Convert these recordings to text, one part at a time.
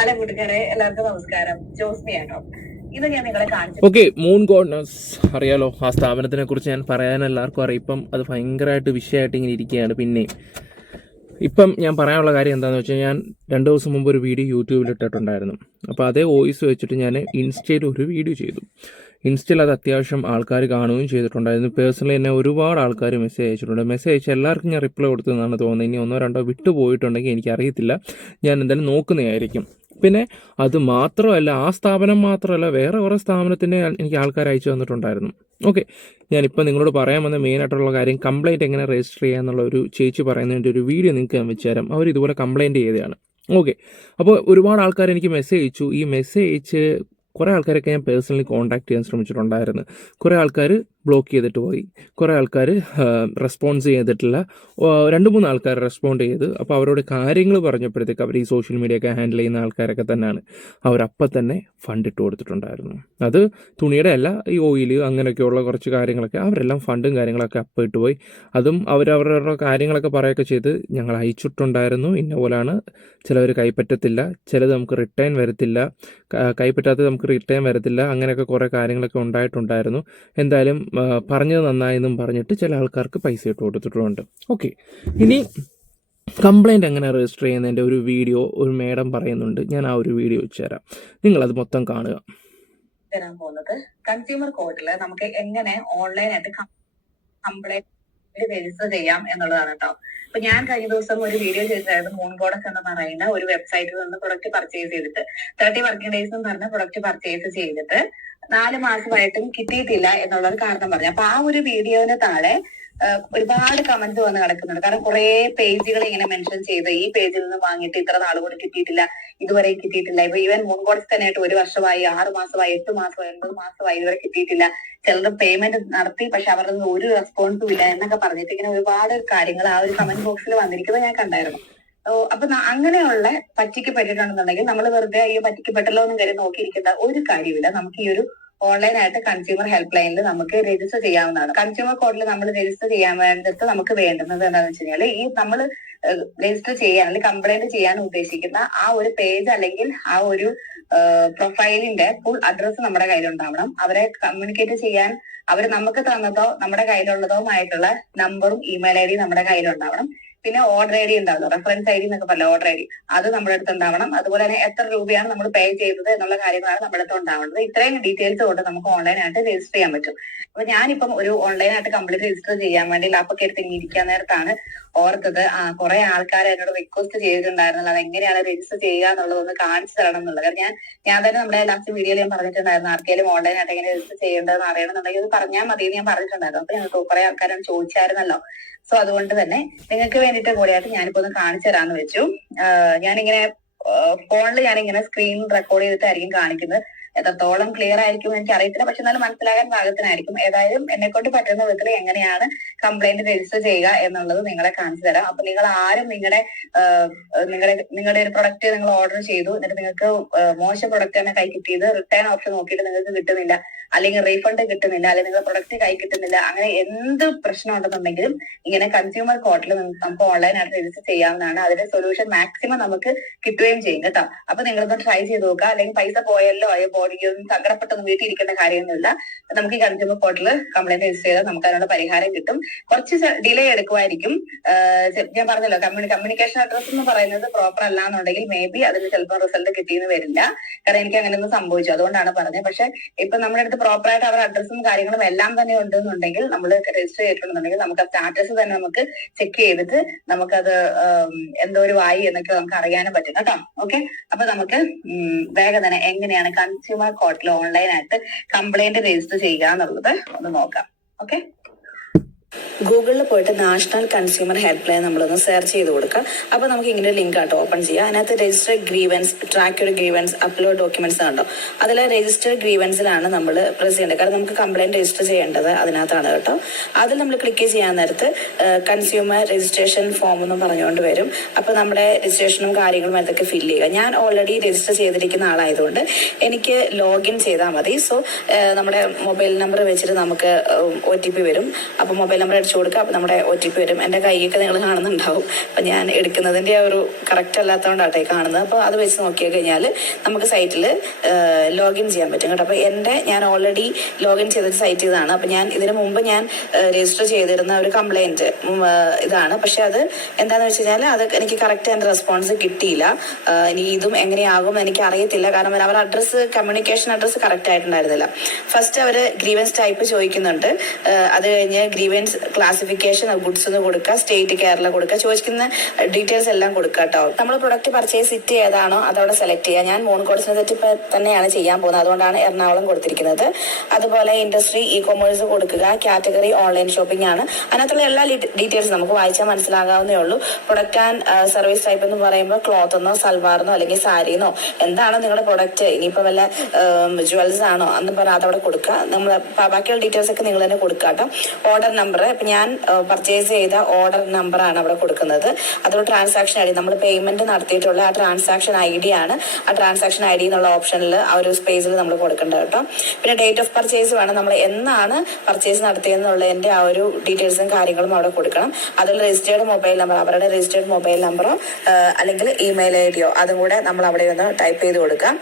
Hello കൂട്ടുകാരെ, എല്ലാവർക്കും നമസ്കാരം. ജോസ്മിയാട്ടോ. ഇത് ഞാൻ നിങ്ങളെ കാണിച്ചു. ഓക്കെ, മൂൺ ഗോഡ്നസ് അറിയാലോ. ആ സ്ഥാപനത്തിനെ കുറിച്ച് ഞാൻ പറയാൻ എല്ലാവർക്കും അറിയാം. ഇപ്പം അത് ഭയങ്കരമായിട്ട് വിഷയമായിട്ട് ഇങ്ങനെ ഇരിക്കുകയാണ്. പിന്നെയും ഇപ്പം ഞാൻ പറയാനുള്ള കാര്യം എന്താണെന്ന് വെച്ചാൽ, ഞാൻ 2 ദിവസം മുമ്പ് ഒരു വീഡിയോ യൂട്യൂബിൽ ഇട്ടിട്ടുണ്ടായിരുന്നു. അപ്പോൾ അതേ വോയിസ് വെച്ചിട്ട് ഞാൻ ഇൻസ്റ്റയിൽ ഒരു വീഡിയോ ചെയ്തു. ഇൻസ്റ്റയിൽ അത് അത്യാവശ്യം ആൾക്കാർ കാണുകയും ചെയ്തിട്ടുണ്ടായിരുന്നു. പേഴ്സണലി എന്നെ ഒരുപാട് ആൾക്കാർ മെസ്സേജ് അയച്ചിട്ടുണ്ട്. മെസ്സേജ് അയച്ച എല്ലാവർക്കും ഞാൻ റിപ്ലൈ കൊടുത്തതെന്നാണ് തോന്നുന്നത്. ഇനി 1-2 വിട്ടു പോയിട്ടുണ്ടെങ്കിൽ എനിക്കറിയത്തില്ല, ഞാൻ എന്തായാലും നോക്കുന്നതായിരിക്കും. പിന്നെ അത് മാത്രമല്ല, ആ സ്ഥാപനം മാത്രമല്ല, വേറെ കുറേ സ്ഥാപനത്തിൻ്റെ എനിക്ക് ആൾക്കാർ അയച്ചു തന്നിട്ടുണ്ടായിരുന്നു. ഓക്കെ, ഞാനിപ്പോൾ നിങ്ങളോട് പറയാൻ വന്ന മെയിനായിട്ടുള്ള കാര്യം, കംപ്ലയിൻറ്റ് എങ്ങനെ രജിസ്റ്റർ ചെയ്യുക എന്നുള്ള ഒരു ചേച്ചി പറയുന്നതിൻ്റെ ഒരു വീഡിയോ നിങ്ങൾക്ക് ഞാൻ വെച്ച് തരാം. അവർ ഇതുപോലെ കംപ്ലയിൻറ്റ് ചെയ്തതാണ്. ഓക്കെ, അപ്പോൾ ഒരുപാട് ആൾക്കാർ എനിക്ക് മെസ്സേജ് അയച്ചു. ഈ മെസ്സേജ് അയച്ച് കുറേ ആൾക്കാരൊക്കെ ഞാൻ പേഴ്സണലി കോൺടാക്ട് ചെയ്യാൻ ശ്രമിച്ചിട്ടുണ്ടായിരുന്നു. കുറേ ആൾക്കാർ ബ്ലോക്ക് ചെയ്തിട്ട് പോയി, കുറേ ആൾക്കാർ റെസ്പോൺസ് ചെയ്തിട്ടില്ല. 2-3 ആൾക്കാർ റെസ്പോണ്ട് ചെയ്ത്. അപ്പോൾ അവരോട് കാര്യങ്ങൾ പറഞ്ഞപ്പോഴത്തേക്ക്, അവർ ഈ സോഷ്യൽ മീഡിയ ഒക്കെ ഹാൻഡിൽ ചെയ്യുന്ന ആൾക്കാരൊക്കെ തന്നെയാണ്, അവരപ്പം തന്നെ ഫണ്ട് ഇട്ട് കൊടുത്തിട്ടുണ്ടായിരുന്നു. അത് തുണിയുടെ അല്ല, ഈ ഓയിൽ അങ്ങനെയൊക്കെയുള്ള കുറച്ച് കാര്യങ്ങളൊക്കെ അവരെല്ലാം ഫണ്ടും കാര്യങ്ങളൊക്കെ അപ്പം ഇട്ട് പോയി. അതും അവരവരുടെ കാര്യങ്ങളൊക്കെ പറയുകയൊക്കെ ചെയ്ത് ഞങ്ങൾ അയച്ചിട്ടുണ്ടായിരുന്നു. ഇന്ന പോലാണ്, ചിലവർ കൈപ്പറ്റത്തില്ല, ചിലത് നമുക്ക് റിട്ടേൺ വരത്തില്ല, കൈപ്പറ്റാത്തത് നമുക്ക് റിട്ടേൺ വരത്തില്ല, അങ്ങനെയൊക്കെ കുറേ കാര്യങ്ങളൊക്കെ ഉണ്ടായിട്ടുണ്ടായിരുന്നു. എന്തായാലും പറഞ്ഞത് നന്നായെന്നും പറഞ്ഞിട്ട് ചില ആൾക്കാർക്ക് പൈസ ഇട്ട് കൊടുത്തിട്ടുണ്ട്. ഓക്കെ, ഇനി കംപ്ലയിൻറ്റ് എങ്ങനെ രജിസ്റ്റർ ചെയ്യുന്നതിൻ്റെ ഒരു വീഡിയോ ഒരു മേഡം പറയുന്നുണ്ട്. ഞാൻ ആ ഒരു വീഡിയോ വെച്ച് തരാം, നിങ്ങളത് മൊത്തം കാണുക. തരാൻ പോകുന്നത് കൺസ്യൂമർ കോർട്ടിൽ നമുക്ക് എങ്ങനെ ഓൺലൈനായിട്ട് കംപ്ലൈന്റ് രജിസ്റ്റർ ചെയ്യാം എന്നുള്ളതാണ് കേട്ടോ. അപ്പൊ ഞാൻ കഴിഞ്ഞ ദിവസം ഒരു വീഡിയോ ചെയ്തിട്ടായിരുന്നു. മൂൺ ഗോഡസ് എന്ന് പറയുന്ന ഒരു വെബ്സൈറ്റിൽ നിന്ന് പ്രൊഡക്റ്റ് പർച്ചേസ് ചെയ്തിട്ട് 30 വർക്കിംഗ് ഡേയ്സ് എന്ന് പറഞ്ഞ പ്രൊഡക്റ്റ് പർച്ചേസ് ചെയ്തിട്ട് 4 മാസമായിട്ടും കിട്ടിയിട്ടില്ല എന്നുള്ളത് കാരണം പറഞ്ഞു. അപ്പൊ ആ ഒരു വീഡിയോന് താഴെ ഒരുപാട് കമന്റ്സ് വന്ന് കിടക്കുന്നുണ്ട്. കാരണം കുറെ പേജുകൾ ഇങ്ങനെ മെൻഷൻ ചെയ്ത്, ഈ പേജിൽ നിന്ന് വാങ്ങിയിട്ട് ഇത്ര നാൾ കൊണ്ട് കിട്ടിയിട്ടില്ല, ഇതുവരെ കിട്ടിയിട്ടില്ല. ഇപ്പൊ ഈവൻ മുൻകോടതി തന്നെയായിട്ട് 1 വർഷമായി, 6 മാസമായി, 8 മാസമായി, 9 മാസമായി, ഇതുവരെ കിട്ടിയിട്ടില്ല. ചിലർ പേയ്മെന്റ് നടത്തി, പക്ഷെ അവരുടെ നിന്ന് ഒരു റെസ്പോൺസും ഇല്ല എന്നൊക്കെ പറഞ്ഞിട്ട് ഇങ്ങനെ ഒരുപാട് കാര്യങ്ങൾ ആ ഒരു കമന്റ് ബോക്സിൽ വന്നിരിക്കുന്നത് ഞാൻ കണ്ടായിരുന്നു. അപ്പൊ അങ്ങനെയുള്ള പറ്റിക്കപ്പെട്ടിട്ടുണ്ടെന്നുണ്ടെങ്കിൽ നമ്മൾ വെറുതെ അയ്യോ പറ്റിക്കപ്പെട്ടല്ലോ എന്ന് കരുതി നോക്കിയിരിക്കേണ്ട ഒരു കാര്യമില്ല. നമുക്ക് ഈ ഒരു ഓൺലൈനായിട്ട് കൺസ്യൂമർ ഹെൽപ്പ് ലൈനിൽ നമുക്ക് രജിസ്റ്റർ ചെയ്യാവുന്നതാണ്. കൺസ്യൂമർ കോർട്ടിൽ നമ്മൾ രജിസ്റ്റർ ചെയ്യാൻ വേണ്ടത് നമുക്ക് വേണ്ടുന്നത് എന്താണെന്ന് വെച്ച് കഴിഞ്ഞാൽ, ഈ നമ്മൾ രജിസ്റ്റർ ചെയ്യാൻ അല്ലെങ്കിൽ കംപ്ലൈന്റ് ചെയ്യാൻ ഉദ്ദേശിക്കുന്ന ആ ഒരു പേജ് അല്ലെങ്കിൽ ആ ഒരു പ്രൊഫൈലിന്റെ ഫുൾ അഡ്രസ്സ് നമ്മുടെ കയ്യിലുണ്ടാവണം. അവരെ കമ്മ്യൂണിക്കേറ്റ് ചെയ്യാൻ അവർ നമുക്ക് തന്നതോ നമ്മുടെ കയ്യിലുള്ളതോമായിട്ടുള്ള നമ്പറും ഇമെയിൽ ഐ ഡി നമ്മുടെ കയ്യിലുണ്ടാവണം. പിന്നെ ഓർഡർ ഐ ഡി ഉണ്ടാവുമല്ലോ, റെഫറൻസ് ഐ ഡി എന്നൊക്കെ പറയില്ല, ഓർഡർ ഐ ഡി, അത് നമ്മുടെ അടുത്ത് ഉണ്ടാവണം. അതുപോലെ തന്നെ എത്ര രൂപയാണ് നമ്മൾ പേ ചെയ്തത് എന്നുള്ള കാര്യങ്ങളാണ് നമ്മുടെ അടുത്ത് ഉണ്ടാവുന്നത്. ഇത്രയും ഡീറ്റെയിൽസ് കൊണ്ട് നമുക്ക് ഓൺലൈനായിട്ട് രജിസ്റ്റർ ചെയ്യാൻ പറ്റും. അപ്പൊ ഞാനിപ്പം ഒരു ഓൺലൈനായിട്ട് കംപ്ലീറ്റ് രജിസ്റ്റർ ചെയ്യാൻ വേണ്ടി ലാപ്പൊക്കെ എടുത്ത് ഇങ്ങനെ ഇരിക്കാൻ നേരത്താണ് ഓർത്തത്, കുറെ ആൾക്കാർ എന്നോട് റിക്വസ്റ്റ് ചെയ്തിട്ടുണ്ടായിരുന്നല്ലോ അത് എങ്ങനെയാണ് രജിസ്റ്റർ ചെയ്യുക എന്നുള്ളതൊന്ന് കാണിച്ചു തരണം എന്നുള്ളത്. കാരണം ഞാൻ തന്നെ നമ്മുടെ ലാസ്റ്റ് വീഡിയോയിൽ ഞാൻ പറഞ്ഞിട്ടുണ്ടായിരുന്നു, ആർക്കെങ്കിലും ഓൺലൈനായിട്ട് എങ്ങനെ രജിസ്റ്റർ ചെയ്യേണ്ടതെന്ന് അറിയണമെന്നുണ്ടെങ്കിൽ അത് പറഞ്ഞാൽ മതി എന്ന് ഞാൻ പറഞ്ഞിട്ടുണ്ടായിരുന്നു. അപ്പൊ ഞങ്ങൾക്ക് കുറെ ആൾക്കാരാണ് ചോദിച്ചായിരുന്നല്ലോ. സോ അതുകൊണ്ട് തന്നെ നിങ്ങൾക്ക് വേണ്ടിയിട്ട് കൂടെയായിട്ട് ഞാനിപ്പോ ഒന്ന് കാണിച്ചു തരാന്ന് വെച്ചു. ഞാനിങ്ങനെ ഫോണിൽ ഞാനിങ്ങനെ സ്ക്രീൻ റെക്കോർഡ് ചെയ്തിട്ടായിരിക്കും കാണിക്കുന്നത്. എത്രത്തോളം ക്ലിയർ ആയിരിക്കും എനിക്ക് അറിയത്തില്ല, പക്ഷെ എന്നാലും മനസ്സിലാകാൻ പാകത്തിനായിരിക്കും. ഏതായാലും എന്നെ കൊണ്ട് പറ്റുന്ന വിധത്തിൽ എങ്ങനെയാണ് കംപ്ലൈന്റ് രജിസ്റ്റർ ചെയ്യുക എന്നുള്ളത് നിങ്ങളെ കാണിച്ചു തരാം. അപ്പൊ നിങ്ങൾ ആരും നിങ്ങളുടെ ഒരു പ്രൊഡക്റ്റ് നിങ്ങൾ ഓർഡർ ചെയ്തു, എന്നിട്ട് നിങ്ങൾക്ക് മോശം പ്രൊഡക്റ്റ് തന്നെ കൈ കിട്ടിയത്, റിട്ടേൺ ഓപ്ഷൻ നോക്കിയിട്ട് നിങ്ങൾക്ക് കിട്ടുന്നില്ല, അല്ലെങ്കിൽ റീഫണ്ട് കിട്ടുന്നില്ല, അല്ലെങ്കിൽ നിങ്ങളുടെ പ്രൊഡക്റ്റ് കൈ കിട്ടുന്നില്ല, അങ്ങനെ എന്ത് പ്രശ്നം ഉണ്ടെന്നുണ്ടെങ്കിലും ഇങ്ങനെ കൺസ്യൂമർ കോർട്ടിൽ നമുക്ക് ഓൺലൈനായിട്ട് രജിസ്റ്റർ ചെയ്യാവുന്നതാണ്. അതിന്റെ സൊല്യൂഷൻ മാക്സിമം നമുക്ക് കിട്ടുകയും ചെയ്യും കേട്ടോ. അപ്പൊ നിങ്ങളൊന്ന് ട്രൈ ചെയ്ത് നോക്കുക. അല്ലെങ്കിൽ പൈസ പോയല്ലോ, ബോഡിക്കൊന്നും സങ്കടപ്പെട്ടൊന്നും വീട്ടിൽ ഇരിക്കേണ്ട കാര്യമൊന്നുമില്ല. നമുക്ക് ഈ കൺസ്യൂമർ കോർട്ടിൽ കംപ്ലൈന്റ് രജിസ്റ്റർ ചെയ്താൽ നമുക്ക് അതിനുള്ള പരിഹാരം കിട്ടും. കുറച്ച് ഡിലേ എടുക്കുമായിരിക്കും. ഞാൻ പറഞ്ഞല്ലോ, കമ്മ്യൂണിക്കേഷൻ അഡ്രസ് എന്ന് പറയുന്നത് പ്രോപ്പർ അല്ല എന്നുണ്ടെങ്കിൽ മേ ബി അതിന് ചിലപ്പോൾ റിസൾട്ട് കിട്ടിയെന്ന് വരില്ല. കാരണം എനിക്ക് അങ്ങനെയൊന്നും സംഭവിച്ചു, അതുകൊണ്ടാണ് പറഞ്ഞത്. പക്ഷെ ഇപ്പൊ നമ്മുടെ അടുത്ത് പ്രോപ്പർ ആയിട്ട് അവരുടെ അഡ്രസ്സും കാര്യങ്ങളും എല്ലാം തന്നെ ഉണ്ടെന്നുണ്ടെങ്കിൽ, നമ്മൾ രജിസ്റ്റർ ചെയ്തിട്ടുണ്ടെന്നുണ്ടെങ്കിൽ നമുക്ക് ആ സ്റ്റാറ്റസ് തന്നെ നമുക്ക് ചെക്ക് ചെയ്തിട്ട് നമുക്കത് എന്തോ ഒരു ആയി എന്നൊക്കെ നമുക്ക് അറിയാനും പറ്റും കേട്ടോ. ഓക്കെ, അപ്പൊ നമുക്ക് വേഗം തന്നെ എങ്ങനെയാണ് കൺസ്യൂമർ കോർട്ടിൽ ഓൺലൈനായിട്ട് കംപ്ലൈന്റ് രജിസ്റ്റർ ചെയ്യുക എന്നുള്ളത് ഒന്ന് നോക്കാം. ഓക്കെ, ഗൂഗിളിൽ പോയിട്ട് നാഷണൽ കൺസ്യൂമർ ഹെൽപ്പ് ലൈൻ നമ്മളൊന്ന് സെർച്ച് ചെയ്ത് കൊടുക്കുക. അപ്പോൾ നമുക്ക് ഇങ്ങനെ ലിങ്ക് ആട്ടോ ഓപ്പൺ ചെയ്യുക. അതിനകത്ത് register grievance, track your grievance, upload documents ഉണ്ടോ, അതിൽ രജിസ്റ്റർ ഗ്രീവൻസിലാണ് നമ്മൾ പ്രസ് ചെയ്യേണ്ടത്. കാരണം നമുക്ക് കംപ്ലൈന്റ് രജിസ്റ്റർ ചെയ്യേണ്ടത് അതിനകത്താണ് കേട്ടോ. അതിൽ നമ്മൾ ക്ലിക്ക് ചെയ്യാൻ നേരത്ത് കൺസ്യൂമർ രജിസ്ട്രേഷൻ ഫോം എന്ന് പറഞ്ഞുകൊണ്ട് വരും. അപ്പോൾ നമ്മുടെ രജിസ്ട്രേഷനും കാര്യങ്ങളും അതൊക്കെ ഫില്ല് ചെയ്യുക. ഞാൻ ഓൾറെഡി രജിസ്റ്റർ ചെയ്തിരിക്കുന്ന ആളായതുകൊണ്ട് എനിക്ക് ലോഗിൻ ചെയ്താൽ മതി. സോ നമ്മുടെ മൊബൈൽ നമ്പർ വെച്ചിട്ട് നമുക്ക് OTP വരും. അപ്പോൾ മൊബൈൽ നമ്പർ അടിച്ചു കൊടുക്കുക. അപ്പോൾ നമ്മുടെ OTP വരും. എൻ്റെ കൈയൊക്കെ നിങ്ങൾ കാണുന്നുണ്ടാവും. അപ്പോൾ ഞാൻ എടുക്കുന്നതിൻ്റെ ആ ഒരു കറക്റ്റ് അല്ലാത്തതുകൊണ്ടാട്ടെ കാണുന്നത്. അപ്പോൾ അത് വെച്ച് നോക്കി കഴിഞ്ഞാൽ നമുക്ക് സൈറ്റിൽ ലോഗിൻ ചെയ്യാൻ പറ്റും കേട്ടോ. അപ്പോൾ ഞാൻ ഓൾറെഡി ലോഗിൻ ചെയ്തൊരു സൈറ്റ് ഇതാണ്. അപ്പോൾ ഇതിനു മുമ്പ് ഞാൻ രജിസ്റ്റർ ചെയ്തിരുന്ന ഒരു കംപ്ലൈൻറ്റ് ഇതാണ്. പക്ഷെ അത് എന്താണെന്ന് വെച്ച് കഴിഞ്ഞാൽ അത് എനിക്ക് കറക്റ്റ് എൻ്റെ റെസ്പോൺസ് കിട്ടിയില്ല. ഇനി ഇതും എങ്ങനെയാകും എനിക്ക് അറിയത്തില്ല. കാരണം അവർ കമ്മ്യൂണിക്കേഷൻ അഡ്രസ്സ് കറക്റ്റ് ആയിട്ടുണ്ടായിരുന്നില്ല. ഫസ്റ്റ് അവർ ഗ്രീവൻസ് ടൈപ്പ് ചോദിക്കുന്നുണ്ട്. അത് കഴിഞ്ഞ് ഗ്രീവൻസ് ക്ലാസിഫിക്കേഷൻ ഗുഡ്സ് എന്ന് കൊടുക്കുക, സ്റ്റേറ്റ് കേരള കൊടുക്കുക, ചോദിക്കുന്ന ഡീറ്റെയിൽസ് എല്ലാം കൊടുക്കുക കേട്ടോ. നമ്മൾ പ്രൊഡക്റ്റ് പർച്ചേസ് സിറ്റി ഏതാണോ അതവിടെ സെലക്ട് ചെയ്യുക. ഞാൻ മോൺകോട്സിനെ തെറ്റി തന്നെയാണ് ചെയ്യാൻ പോകുന്നത്, അതുകൊണ്ടാണ് എറണാകുളം കൊടുത്തിരിക്കുന്നത്. അതുപോലെ ഇൻഡസ്ട്രി ഇ-കൊമേഴ്സ് കൊടുക്കുക, കാറ്റഗറി ഓൺലൈൻ ഷോപ്പിംഗ് ആണ്. അതിനകത്തുള്ള എല്ലാ ഡീറ്റെയിൽസ് നമുക്ക് വായിച്ചാൽ മനസ്സിലാകാവുന്നേ ഉള്ളൂ. പ്രൊഡക്റ്റ് ആൻഡ് സർവീസ് ടൈപ്പ് എന്ന് പറയുമ്പോൾ ക്ലോത്ത് എന്നോ സൽവാറിനോ അല്ലെങ്കിൽ സാരിന്നോ എന്താണോ നിങ്ങളുടെ പ്രൊഡക്റ്റ്, ഇനിയിപ്പോൾ വല്ല ജ്വൽസ് ആണോ എന്ന് പറഞ്ഞാൽ അതവിടെ കൊടുക്കുക. നമ്മൾ ബാക്കിയുള്ള ഡീറ്റെയിൽസ് ഒക്കെ നിങ്ങൾ തന്നെ കൊടുക്കുക കേട്ടോ. ഓർഡർ നമ്പർ, ഇപ്പം ഞാൻ പർച്ചേസ് ചെയ്ത ഓർഡർ നമ്പറാണ് അവിടെ കൊടുക്കുന്നത്. അതുപോലെ ട്രാൻസാക്ഷൻ ID, നമ്മൾ പേയ്മെന്റ് നടത്തിയിട്ടുള്ള ആ ട്രാൻസാക്ഷൻ ID ആണ്. ആ ട്രാൻസാക്ഷൻ ID എന്നുള്ള ഓപ്ഷനിൽ ആ ഒരു സ്പേസിൽ നമ്മൾ കൊടുക്കേണ്ടത് കേട്ടോ. പിന്നെ ഡേറ്റ് ഓഫ് പർച്ചേസ് വേണം, നമ്മൾ എന്നാണ് പർച്ചേസ് നടത്തിയെന്നുള്ളതിൻ്റെ ആ ഒരു ഡീറ്റെയിൽസും കാര്യങ്ങളും അവിടെ കൊടുക്കണം. അതിൽ രജിസ്റ്റേർഡ് മൊബൈൽ നമ്പർ, അവരുടെ രജിസ്റ്റേർഡ് മൊബൈൽ നമ്പറോ അല്ലെങ്കിൽ ഇമെയിൽ IDയോ അതും കൂടെ നമ്മൾ അവിടെ ഒന്ന് ടൈപ്പ് ചെയ്ത് കൊടുക്കാം.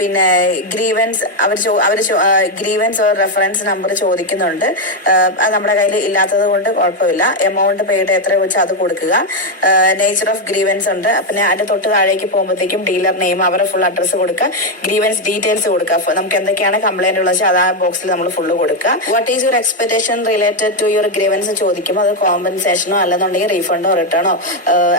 പിന്നെ grievance grievance or reference number ചോദിക്കുന്നുണ്ട്. അത് നമ്മുടെ കയ്യിൽ ഇല്ലാത്തത് കൊണ്ട് കുഴപ്പമില്ല. എമൗണ്ട് പെയ്ഡ് എത്ര വെച്ചാൽ അത് കൊടുക്കുക. നേച്ചർ ഓഫ് ഗ്രീവൻസ് ഉണ്ട്. പിന്നെ അതിന്റെ തൊട്ട് താഴേക്ക് പോകുമ്പോഴത്തേക്കും ഡീലർ നെയിം, അവരുടെ ഫുൾ അഡ്രസ്സ് കൊടുക്കുക, ഗ്രീവൻസ് ഡീറ്റെയിൽസ് കൊടുക്കുക. നമുക്ക് എന്തൊക്കെയാണ് കംപ്ലൈന്റ് ഉള്ളത് വെച്ചാൽ അത് ആ ബോക്സിൽ നമ്മൾ ഫുള്ള് കൊടുക്കുക. What is your expectation related to your grievance ചോദിക്കുമ്പോൾ അത് കോമ്പൻസേഷനോ അല്ലെന്നുണ്ടെങ്കിൽ റീഫണ്ടോ റിട്ടേണോ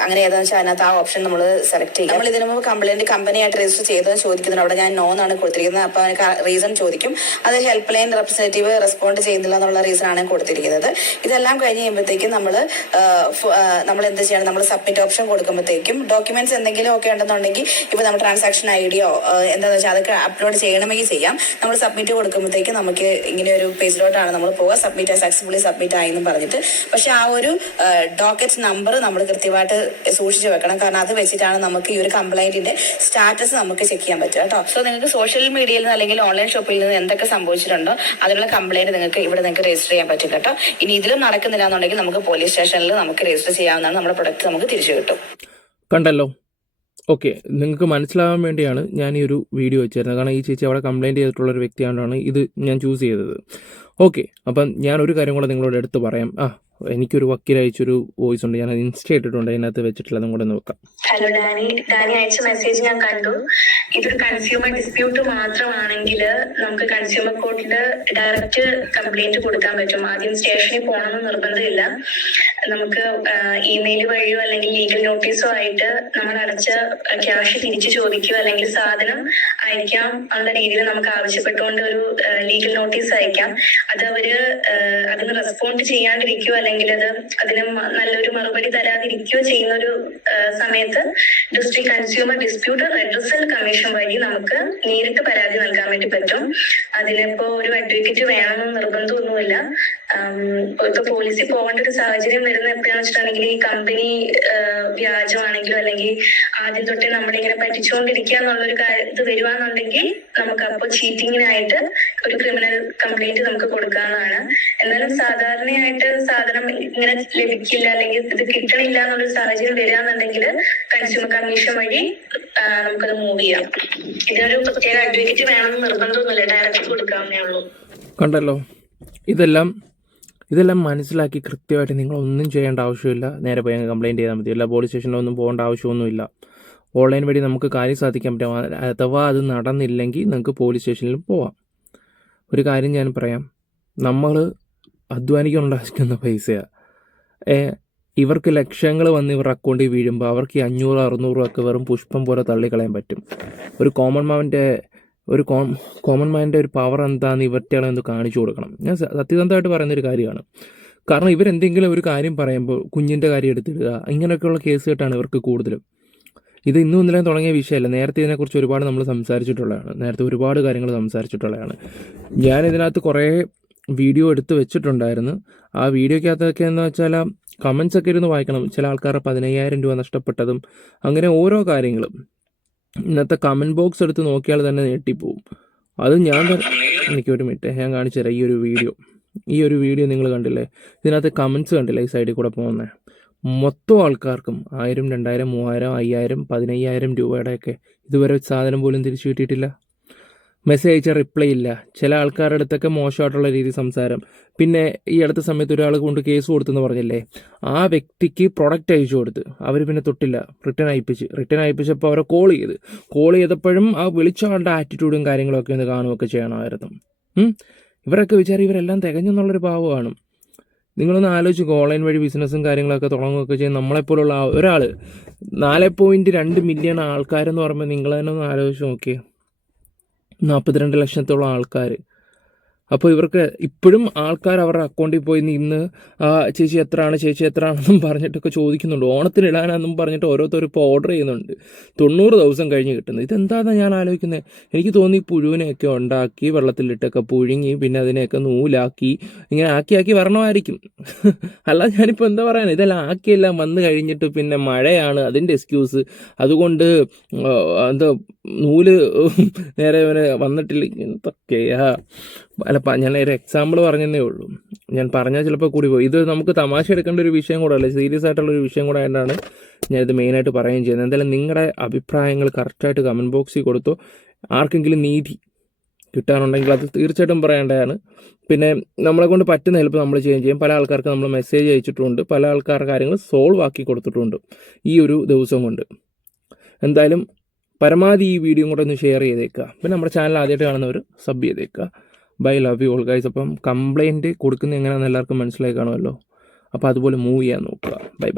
അങ്ങനെ ഏതാണെന്ന് വെച്ചാൽ അതിനകത്ത് ആ ഓപ്ഷൻ നമ്മൾ സെലക്ട് ചെയ്യും. നമ്മൾ ഇതിനു മുമ്പ് കംപ്ലൈന്റ് കമ്പനിയായിട്ട് രജിസ്റ്റർ ചെയ്തതെന്ന് ചോദിക്കുന്നുണ്ട്. അവിടെ ഞാൻ നോ എന്നാണ് കൊടുത്തിരിക്കുന്നത്. അപ്പോൾ അതിന് റീസൺ ചോദിക്കും. അത് ഹെൽപ്പ് ലൈൻ റെപ്രസെന്റേറ്റീവ് റെസ്പോണ്ട് ചെയ്യുന്നില്ല എന്നുള്ള റീസൺ ആണ് കൊടുത്തിരിക്കുന്നത്. ഇതെല്ലാം കഴിഞ്ഞ് കഴിയുമ്പോഴത്തേക്കും നമ്മൾ എന്ത് ചെയ്യണം, നമ്മൾ സബ്മിറ്റ് ഓപ്ഷൻ കൊടുക്കുമ്പോഴത്തേക്കും ഡോക്യുമെന്റ്സ് എന്തെങ്കിലും ഒക്കെ ഉണ്ടെന്നുണ്ടെങ്കിൽ ഇപ്പോൾ നമ്മൾ ട്രാൻസാക്ഷൻ IDയോ എന്താണെന്ന് വെച്ചാൽ അതൊക്കെ അപ്ലോഡ് ചെയ്യണമെങ്കിൽ ചെയ്യാം. നമ്മൾ സബ്മിറ്റ് കൊടുക്കുമ്പോഴത്തേക്കും നമുക്ക് ഇങ്ങനെ ഒരു പേജിലോട്ടാണ് നമ്മൾ പോവുക. സക്സസ്ഫുള്ളി സബ്മിറ്റ് ആയി എന്ന് പറഞ്ഞിട്ട്. പക്ഷെ ആ ഒരു ഡോക്കറ്റ് നമ്പർ നമ്മൾ കൃത്യമായിട്ട് സൂക്ഷിച്ചു വെക്കണം. കാരണം അത് വെച്ചിട്ടാണ് നമുക്ക് ഈ ഒരു കംപ്ലൈന്റിന്റെ സ്റ്റാറ്റസ് നമുക്ക് ചെക്ക് ചെയ്യാൻ പറ്റുക കേട്ടോ. സോ നിങ്ങൾക്ക് സോഷ്യൽ മീഡിയയിൽ നിന്ന് അല്ലെങ്കിൽ ഓൺലൈൻ ഷോപ്പിൽ നിന്ന് എന്തൊക്കെ സംഭവിച്ചിട്ടുണ്ടോ അതിനുള്ള കംപ്ലൈന്റ് നിങ്ങൾക്ക് രജിസ്റ്റർ ചെയ്യാൻ പറ്റും കേട്ടോ. ഇനി ഇതിലും നടക്കുന്നില്ല എന്നുണ്ടെങ്കിൽ നമുക്ക് പോലീസ് സ്റ്റേഷനിൽ നമുക്ക് രജിസ്റ്റർ ചെയ്യാവുന്നതാണ്. നമ്മുടെ പ്രൊഡക്റ്റ് നമുക്ക് തിരിച്ചു കിട്ടും. കണ്ടല്ലോ. ഓക്കെ, നിങ്ങൾക്ക് മനസ്സിലാവാൻ വേണ്ടിയാണ് ഞാൻ ഈ ഒരു വീഡിയോ വെച്ചിരുന്നത്. കാരണം ഈ ചേച്ചി അവിടെ കംപ്ലയിൻറ്റ് ചെയ്തിട്ടുള്ളൊരു വ്യക്തിയാണ്ടാണ് ഇത് ഞാൻ ചൂസ് ചെയ്തത്. ഓക്കെ, അപ്പം ഞാനൊരു കാര്യം കൂടെ നിങ്ങളോട് എടുത്ത് പറയാം. എനിക്കൊരു വക്കീൽ അയച്ചൊരു വോയിസ് ഉണ്ട്, ഞാൻ ഇൻസ്റ്റ ഇട്ടിട്ടുണ്ട്, അതിനകത്ത് വെച്ചിട്ടില്ല, അതും കൂടെ നോക്കാം. ഹലോ ഡാനി അയച്ച മെസ്സേജ് ഞാൻ കണ്ടു. ഇതൊരു കൺസ്യൂമർ ഡിസ്പ്യൂട്ട് മാത്രമാണെങ്കിൽ നമുക്ക് കൺസ്യൂമർ കോർട്ടിൽ ഡയറക്റ്റ് കംപ്ലൈന്റ് കൊടുക്കാൻ പറ്റും. ആദ്യം സ്റ്റേഷനിൽ പോകണമെന്ന് നിർബന്ധമില്ല. നമുക്ക് ഇമെയിൽ വഴിയോ അല്ലെങ്കിൽ ലീഗൽ നോട്ടീസോ ആയിട്ട് നമ്മൾ അടച്ച ക്യാഷ് തിരിച്ചു ചോദിക്കുകയോ അല്ലെങ്കിൽ സാധനം അയക്കാം എന്നുള്ള രീതിയിൽ നമുക്ക് ആവശ്യപ്പെട്ടുകൊണ്ട് ഒരു ലീഗൽ നോട്ടീസ് അയക്കാം. അത് അതിന് റെസ്പോണ്ട് ചെയ്യാണ്ടിരിക്കുകയോ അല്ലെങ്കിൽ അതിന് നല്ലൊരു മറുപടി തരാതിരിക്കുകയോ ചെയ്യുന്ന ഒരു സമയത്ത് district consumer dispute redressal commission വഴി നമുക്ക് നേരിട്ട് പരാതി നൽകാൻ വേണ്ടി പറ്റും. അതിലിപ്പോ ഒരു അഡ്വക്കേറ്റ് വേണമെന്ന് നിർബന്ധമൊന്നുമില്ല. ഇപ്പൊ പോലീസിൽ പോകേണ്ട ഒരു സാഹചര്യം വരുന്ന എപ്പോഴാണെന്ന് വെച്ചിട്ടുണ്ടെങ്കിൽ ഈ കമ്പനി വ്യാജമാണെങ്കിലോ അല്ലെങ്കിൽ ആദ്യം തൊട്ടേ നമ്മളിങ്ങനെ പറ്റിച്ചുകൊണ്ടിരിക്കുക എന്നുള്ളൊരു ഇത് വരുവാന്നുണ്ടെങ്കിൽ നമുക്ക് അപ്പോൾ ചീറ്റിങ്ങിനായിട്ട് ഒരു ക്രിമിനൽ കംപ്ലൈന്റ് നമുക്ക് കൊടുക്കാവുന്നതാണ്. എന്നാലും സാധാരണയായിട്ട് സാധനം ഇങ്ങനെ ലഭിക്കില്ല അല്ലെങ്കിൽ ഇത് കിട്ടണില്ല എന്നുള്ളൊരു സാഹചര്യം വരികയാണെന്നുണ്ടെങ്കിൽ കൺസ്യൂമർ കമ്മീഷൻ വഴി നമുക്കത് മൂവ് ചെയ്യാം. ഇതിനൊരു പ്രത്യേക അഡ്വക്കേറ്റ് വേണമെന്ന് നിർബന്ധമൊന്നുമില്ല, ഡയറക്റ്റ് കൊടുക്കാവുന്നേ ഉള്ളൂ. കണ്ടല്ലോ, ഇതെല്ലാം മനസ്സിലാക്കി കൃത്യമായിട്ട് നിങ്ങളൊന്നും ചെയ്യേണ്ട ആവശ്യമില്ല. നേരെ പോയി അങ്ങ് കംപ്ലയിൻറ്റ് ചെയ്താൽ മതി. എല്ലാ പോലീസ് സ്റ്റേഷനിലൊന്നും പോകേണ്ട ആവശ്യമൊന്നുമില്ല. ഓൺലൈൻ വഴി നമുക്ക് കാര്യം സാധിക്കാൻ പറ്റും. അഥവാ അത് നടന്നില്ലെങ്കിൽ നിങ്ങൾക്ക് പോലീസ് സ്റ്റേഷനിലും പോവാം. ഒരു കാര്യം ഞാൻ പറയാം, നമ്മൾ അധ്വാനിക്കുണ്ടാക്കുന്ന പൈസയാണ്. ഇവർക്ക് ലക്ഷങ്ങൾ വന്ന് ഇവരുടെ അക്കൗണ്ടിൽ വീഴുമ്പോൾ അവർക്ക് 500-600 ഒക്കെ വെറും പുഷ്പം പോലെ തള്ളിക്കളയാൻ പറ്റും. ഒരു കോമൺ മാൻ്റെ ഒരു പവർ എന്താണെന്ന് ഇവറ്റകളെ ഒന്ന് കാണിച്ചു കൊടുക്കണം. ഞാൻ സത്യസന്ധമായിട്ട് പറയുന്നൊരു കാര്യമാണ്. കാരണം ഇവരെന്തെങ്കിലും ഒരു കാര്യം പറയുമ്പോൾ കുഞ്ഞിൻ്റെ കാര്യം എടുത്തിടുക, ഇങ്ങനെയൊക്കെയുള്ള കേസ് കേട്ടാണ് ഇവർക്ക് കൂടുതലും. ഇത് ഇന്നും ഇന്നലെ തുടങ്ങിയ വിഷയമല്ല. നേരത്തെ ഇതിനെക്കുറിച്ച് ഒരുപാട് നമ്മൾ സംസാരിച്ചിട്ടുള്ളതാണ്. നേരത്തെ ഒരുപാട് കാര്യങ്ങൾ സംസാരിച്ചിട്ടുള്ളതാണ്. ഞാൻ ഇതിനകത്ത് കുറേ വീഡിയോ എടുത്ത് വെച്ചിട്ടുണ്ടായിരുന്നു. ആ വീഡിയോക്കകത്തൊക്കെ എന്ന് വെച്ചാൽ കമൻസ് ഒക്കെ ഇരുന്ന് വായിക്കണം. ചില ആൾക്കാരുടെ 15,000 രൂപ നഷ്ടപ്പെട്ടതും അങ്ങനെ ഓരോ കാര്യങ്ങളും ഇന്നത്തെ കമൻറ്റ് ബോക്സ് എടുത്ത് നോക്കിയാൽ തന്നെ ഞെട്ടിപ്പോവും. അത് എനിക്കൊരു മിനിറ്റ് ഞാൻ കാണിച്ചു തരാം. ഈ ഒരു വീഡിയോ ഈ ഒരു വീഡിയോ നിങ്ങൾ കണ്ടില്ലേ, ഇതിനകത്ത് കമൻസ് കണ്ടില്ലേ ഈ സൈഡിൽ കൂടെ പോകുന്നത്, മൊത്തം ആൾക്കാർക്കും 1000, 2000, 3000, 5000, 15000 രൂപയുടെയൊക്കെ ഇതുവരെ സാധനം പോലും തിരിച്ചു കിട്ടിയിട്ടില്ല. മെസ്സേജ് അയച്ച റിപ്ലൈ ഇല്ല. ചില ആൾക്കാരുടെ അടുത്തൊക്കെ മോശമായിട്ടുള്ള രീതി സംസാരം. പിന്നെ ഈ അടുത്ത സമയത്ത് ഒരാൾ കൊണ്ട് കേസ് കൊടുത്തെന്ന് പറഞ്ഞില്ലേ, ആ വ്യക്തിക്ക് പ്രൊഡക്റ്റ് അയച്ചു കൊടുത്ത് അവർ പിന്നെ തൊട്ടില്ല, റിട്ടേൺ അയപ്പിച്ചപ്പോൾ അവരെ കോൾ ചെയ്തപ്പോഴും ആ വിളിച്ച ആളുടെ ആറ്റിറ്റ്യൂഡും കാര്യങ്ങളൊക്കെ ഒന്ന് കാണുകയൊക്കെ ചെയ്യണമായിരുന്നു. ഇവരൊക്കെ വിചാരം ഇവരെല്ലാം തികഞ്ഞെന്നുള്ളൊരു ഭാവമാണ്. നിങ്ങളൊന്ന് ആലോചിക്കുക, ഓൺലൈൻ വഴി ബിസിനസ്സും കാര്യങ്ങളൊക്കെ തുടങ്ങുകയൊക്കെ ചെയ്യുന്ന നമ്മളെപ്പോലുള്ള ഒരാൾ 4.2 മില്യൺ ആൾക്കാരെന്ന് പറയുമ്പോൾ നിങ്ങൾ തന്നെ ഒന്ന് ആലോചിച്ച് നോക്കിയേ, 42 ലക്ഷത്തോളം ആൾക്കാർ. അപ്പോൾ ഇവർക്ക് ഇപ്പോഴും ആൾക്കാർ അവരുടെ അക്കൗണ്ടിൽ പോയി ഇന്ന് ചേച്ചി എത്രയാണെന്നും പറഞ്ഞിട്ടൊക്കെ ചോദിക്കുന്നുണ്ട്. ഓണത്തിന് ഇടാനെന്നും പറഞ്ഞിട്ട് ഓരോരുത്തർ ഇപ്പോൾ ഓർഡർ ചെയ്യുന്നുണ്ട്. 90 ദിവസം കഴിഞ്ഞ് കിട്ടുന്നത്. ഇതെന്താണെന്ന് ഞാൻ ആലോചിക്കുന്നത്. എനിക്ക് തോന്നി പുഴുവിനെയൊക്കെ ഉണ്ടാക്കി വെള്ളത്തിലിട്ടൊക്കെ പുഴുങ്ങി പിന്നെ അതിനെയൊക്കെ നൂലാക്കി ഇങ്ങനെ ആക്കി വരണമായിരിക്കും. അല്ല ഞാനിപ്പോൾ എന്താ പറയാൻ, ഇതെല്ലാം ആക്കിയെല്ലാം വന്നു കഴിഞ്ഞിട്ട് പിന്നെ മഴയാണ് അതിൻ്റെ എക്സ്ക്യൂസ്, അതുകൊണ്ട് എന്താ നൂല് നേരെ വന്നിട്ടില്ല, എന്തൊക്കെയാ. അല്ല ഞാൻ ഒരു എക്സാമ്പിൾ പറഞ്ഞതേ ഉള്ളൂ. ഞാൻ പറഞ്ഞാൽ ചിലപ്പോൾ കൂടി പോയി. ഇത് നമുക്ക് തമാശ എടുക്കേണ്ട ഒരു വിഷയം കൂടെ അല്ല, സീരിയസ് ആയിട്ടുള്ളൊരു വിഷയം കൂടെ ആയതുകൊണ്ടാണ് ഞാനിത് മെയിനായിട്ട് പറയുകയും ചെയ്യുന്നത്. എന്തായാലും നിങ്ങളുടെ അഭിപ്രായങ്ങൾ കറക്റ്റായിട്ട് കമൻറ്റ് ബോക്സിൽ കൊടുത്തു. ആർക്കെങ്കിലും നീതി കിട്ടാനുണ്ടെങ്കിൽ അത് തീർച്ചയായിട്ടും പറയേണ്ടതാണ്. പിന്നെ നമ്മളെ കൊണ്ട് പറ്റുന്ന ഹെൽപ്പ് നമ്മൾ ചെയ്യും. പല ആൾക്കാർക്ക് നമ്മൾ മെസ്സേജ് അയച്ചിട്ടുണ്ട്, പല ആൾക്കാരുടെ കാര്യങ്ങൾ സോൾവ് ആക്കി കൊടുത്തിട്ടുണ്ട് ഈ ഒരു ദിവസം കൊണ്ട്. എന്തായാലും പരമാവധി ഈ വീഡിയോ കൂടെ ഒന്ന് ഷെയർ ചെയ്തേക്കുക. പിന്നെ നമ്മുടെ ചാനൽ ആദ്യമായിട്ട് കാണുന്നവർ സബ് ചെയ്തേക്കുക. Bye, love you all guys. അപ്പം കംപ്ലൈൻറ്റ് കൊടുക്കുന്നത് എങ്ങനെയാണെന്ന് എല്ലാവർക്കും മനസ്സിലായി കാണുമല്ലോ. അപ്പോൾ അതുപോലെ മൂവ് ചെയ്യാൻ നോക്കുക. ബൈ.